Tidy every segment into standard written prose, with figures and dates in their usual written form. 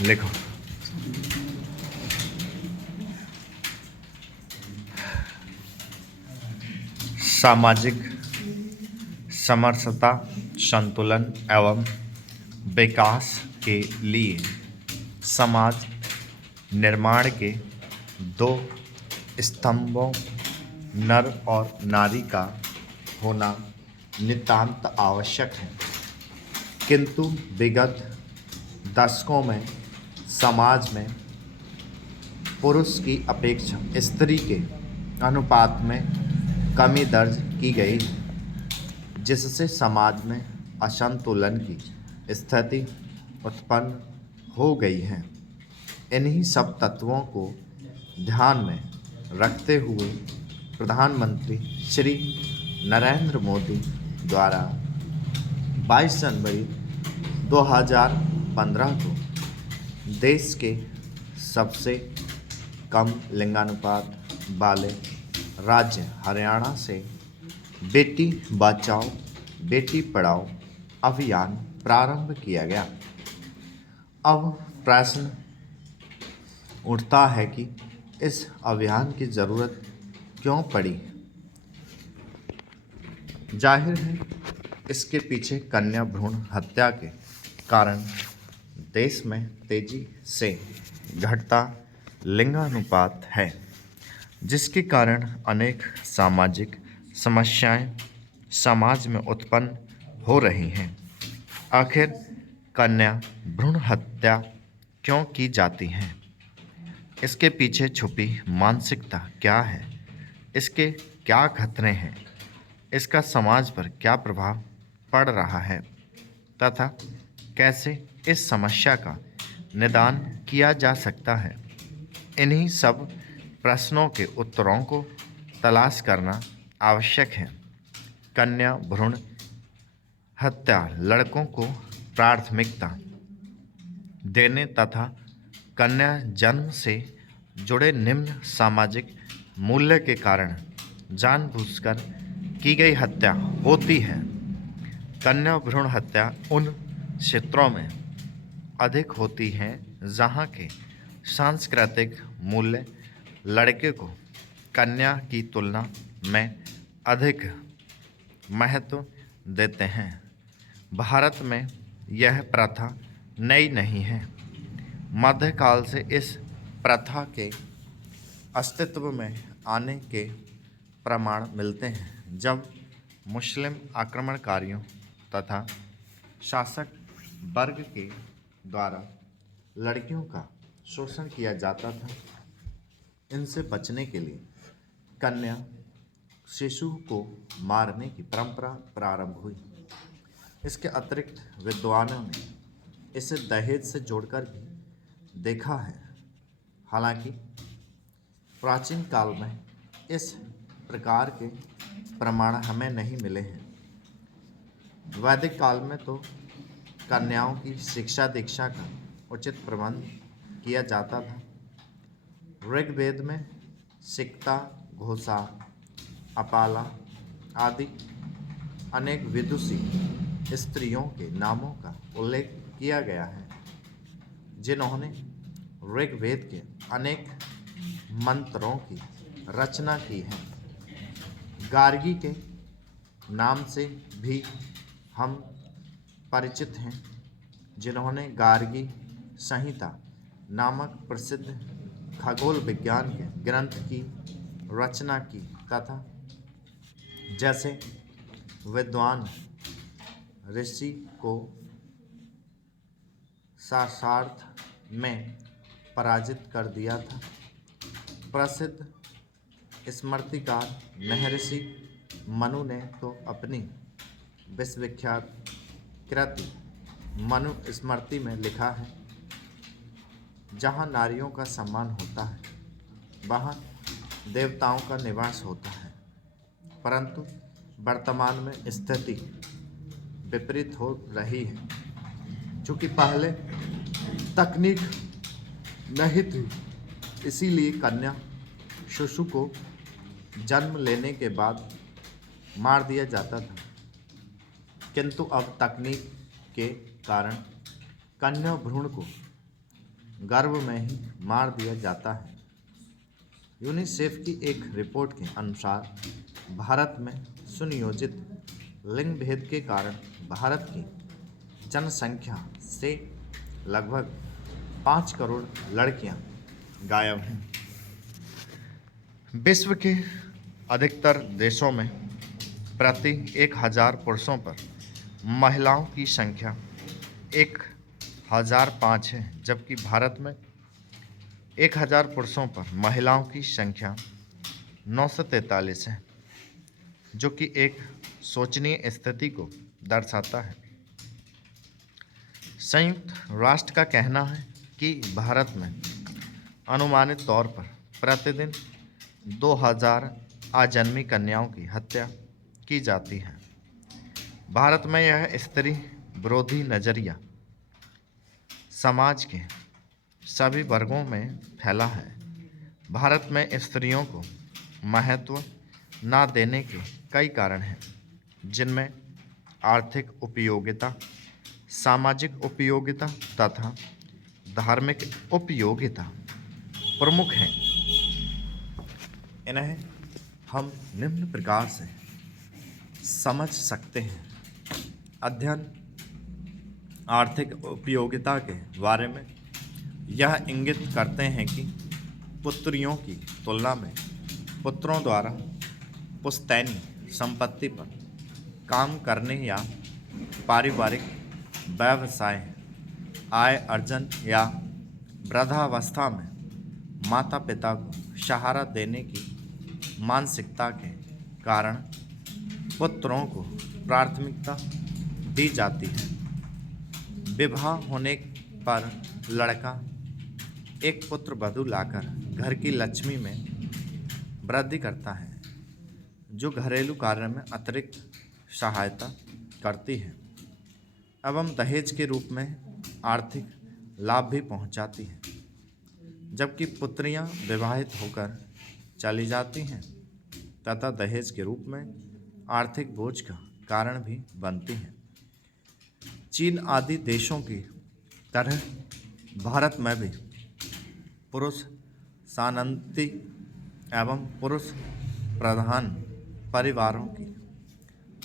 लिखो। सामाजिक समरसता, संतुलन एवं विकास के लिए समाज निर्माण के दो स्तंभों नर और नारी का होना नितांत आवश्यक है। किंतु विगत दशकों में समाज में पुरुष की अपेक्षा स्त्री के अनुपात में कमी दर्ज की गई है, जिससे समाज में असंतुलन की स्थिति उत्पन्न हो गई है। इन्हीं सब तत्वों को ध्यान में रखते हुए प्रधानमंत्री श्री नरेंद्र मोदी द्वारा 22 जनवरी 2015 को देश के सबसे कम लिंगानुपात वाले राज्य हरियाणा से बेटी बचाओ बेटी पढ़ाओ अभियान प्रारंभ किया गया। अब प्रश्न उठता है कि इस अभियान की ज़रूरत क्यों पड़ी। जाहिर है इसके पीछे कन्या भ्रूण हत्या के कारण देश में तेजी से घटता लिंगानुपात है, जिसके कारण अनेक सामाजिक समस्याएं समाज में उत्पन्न हो रही हैं। आखिर कन्या भ्रूण हत्या क्यों की जाती है? इसके पीछे छुपी मानसिकता क्या है? इसके क्या खतरे हैं? इसका समाज पर क्या प्रभाव पड़ रहा है तथा कैसे इस समस्या का निदान किया जा सकता है? इन्हीं सब प्रश्नों के उत्तरों को तलाश करना आवश्यक है। कन्या भ्रूण हत्या लड़कों को प्राथमिकता देने तथा कन्या जन्म से जुड़े निम्न सामाजिक मूल्य के कारण जानबूझकर की गई हत्या होती है। कन्या भ्रूण हत्या उन क्षेत्रों में अधिक होती है जहाँ के सांस्कृतिक मूल्य लड़के को कन्या की तुलना में अधिक महत्व देते हैं। भारत में यह प्रथा नई नहीं है। मध्यकाल से इस प्रथा के अस्तित्व में आने के प्रमाण मिलते हैं, जब मुस्लिम आक्रमणकारियों तथा शासक वर्ग के द्वारा लड़कियों का शोषण किया जाता था। इनसे बचने के लिए कन्या शिशु को मारने की परंपरा प्रारंभ हुई। इसके अतिरिक्त विद्वानों ने इसे दहेज से जोड़कर भी देखा है। हालांकि प्राचीन काल में इस प्रकार के प्रमाण हमें नहीं मिले हैं। वैदिक काल में तो कन्याओं की शिक्षा दीक्षा का उचित प्रबंध किया जाता था। ऋग्वेद में सिक्ता, घोषा, अपाला आदि अनेक विदुषी स्त्रियों के नामों का उल्लेख किया गया है, जिन्होंने ऋग्वेद के अनेक मंत्रों की रचना की है। गार्गी के नाम से भी हम परिचित हैं, जिन्होंने गार्गी संहिता नामक प्रसिद्ध खगोल विज्ञान के ग्रंथ की रचना की तथा जैसे विद्वान ऋषि को शास्त्रार्थ में पराजित कर दिया था। प्रसिद्ध स्मृतिकार महर्षि मनु ने तो अपनी विश्वविख्यात कृति मनु स्मृति में लिखा है, जहाँ नारियों का सम्मान होता है वहाँ देवताओं का निवास होता है। परंतु वर्तमान में स्थिति विपरीत हो रही है। चूँकि पहले तकनीक नहीं थी, इसीलिए कन्या शिशु को जन्म लेने के बाद मार दिया जाता था। किंतु अब तकनीक के कारण कन्या भ्रूण को गर्भ में ही मार दिया जाता है। यूनिसेफ की एक रिपोर्ट के अनुसार भारत में सुनियोजित लिंग भेद के कारण भारत की जनसंख्या से लगभग 5 करोड़ लड़कियां गायब हैं। विश्व के अधिकतर देशों में प्रति 1000 पुरुषों पर महिलाओं की संख्या 1005 है, जबकि भारत में 1000 पुरुषों पर महिलाओं की संख्या 943 है, जो कि एक शोचनीय स्थिति को दर्शाता है। संयुक्त राष्ट्र का कहना है कि भारत में अनुमानित तौर पर प्रतिदिन 2000 अजन्मी कन्याओं की हत्या की जाती है। भारत में यह स्त्री विरोधी नज़रिया समाज के सभी वर्गों में फैला है। भारत में स्त्रियों को महत्व न देने के कई कारण हैं, जिनमें आर्थिक उपयोगिता, सामाजिक उपयोगिता तथा धार्मिक उपयोगिता प्रमुख हैं। इन्हें हम निम्न प्रकार से समझ सकते हैं। अध्ययन आर्थिक उपयोगिता के बारे में यह इंगित करते हैं कि पुत्रियों की तुलना में पुत्रों द्वारा पुश्तैनी संपत्ति पर काम करने या पारिवारिक व्यवसाय, आय अर्जन या वृद्धावस्था में माता पिता को सहारा देने की मानसिकता के कारण पुत्रों को प्राथमिकता दी जाती है। विवाह होने पर लड़का एक पुत्र वधू लाकर घर की लक्ष्मी में वृद्धि करता है, जो घरेलू कार्य में अतिरिक्त सहायता करती है एवं दहेज के रूप में आर्थिक लाभ भी पहुंचाती है, जबकि पुत्रियां विवाहित होकर चली जाती हैं तथा दहेज के रूप में आर्थिक बोझ का कारण भी बनती हैं। चीन आदि देशों की तरह भारत में भी पुरुष सानंती एवं पुरुष प्रधान परिवारों की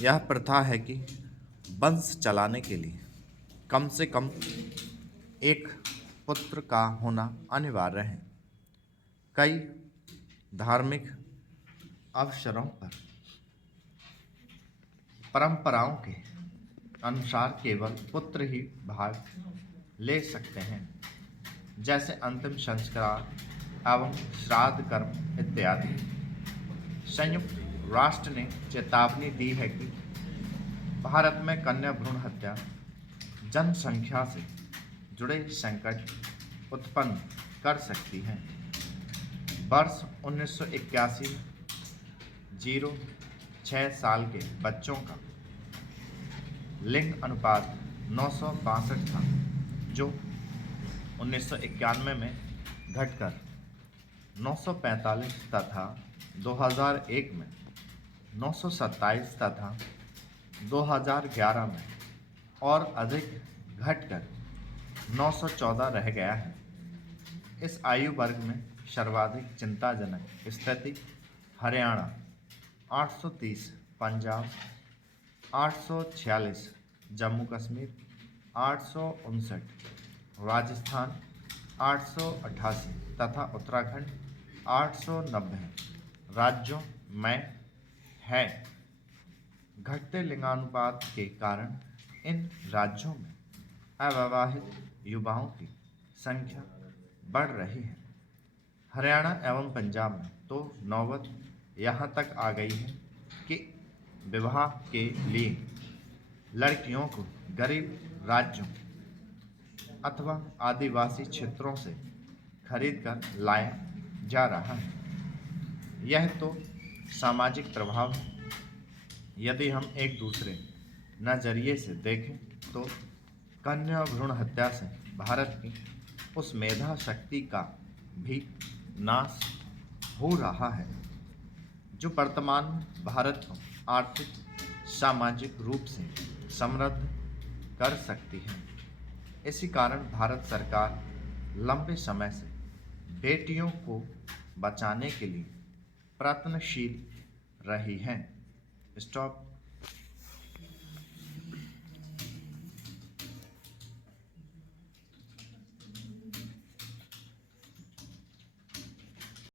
यह प्रथा है कि वंश चलाने के लिए कम से कम एक पुत्र का होना अनिवार्य है। कई धार्मिक अवसरों पर परंपराओं के अनुसार केवल पुत्र ही भाग ले सकते हैं, जैसे अंतिम संस्कार एवं श्राद्ध कर्म इत्यादि। संयुक्त राष्ट्र ने चेतावनी दी है कि भारत में कन्या भ्रूण हत्या जनसंख्या से जुड़े संकट उत्पन्न कर सकती है। वर्ष 1981 में 0-6 साल के बच्चों का लिंग अनुपात 962 था, जो 1991 में घटकर 945 तथा 2001 में 927 तथा 2011 में और अधिक घटकर 914 रह गया है। इस आयु वर्ग में सर्वाधिक चिंताजनक स्थिति हरियाणा 830, पंजाब 846, जम्मू कश्मीर 859, राजस्थान 888 तथा उत्तराखंड 890 राज्यों में है। घटते लिंगानुपात के कारण इन राज्यों में अविवाहित युवाओं की संख्या बढ़ रही है। हरियाणा एवं पंजाब में तो नौबत यहाँ तक आ गई है कि विवाह के लिए लड़कियों को गरीब राज्यों अथवा आदिवासी क्षेत्रों से खरीद कर लाया जा रहा है। यह तो सामाजिक प्रभाव है। यदि हम एक दूसरे नज़रिए से देखें तो कन्या भ्रूण हत्या से भारत की उस मेधा शक्ति का भी नाश हो रहा है, जो वर्तमान भारत को आर्थिक सामाजिक रूप से समृद्ध कर सकती है। इसी कारण भारत सरकार लंबे समय से बेटियों को बचाने के लिए प्रयत्नशील रही हैं। स्टॉप।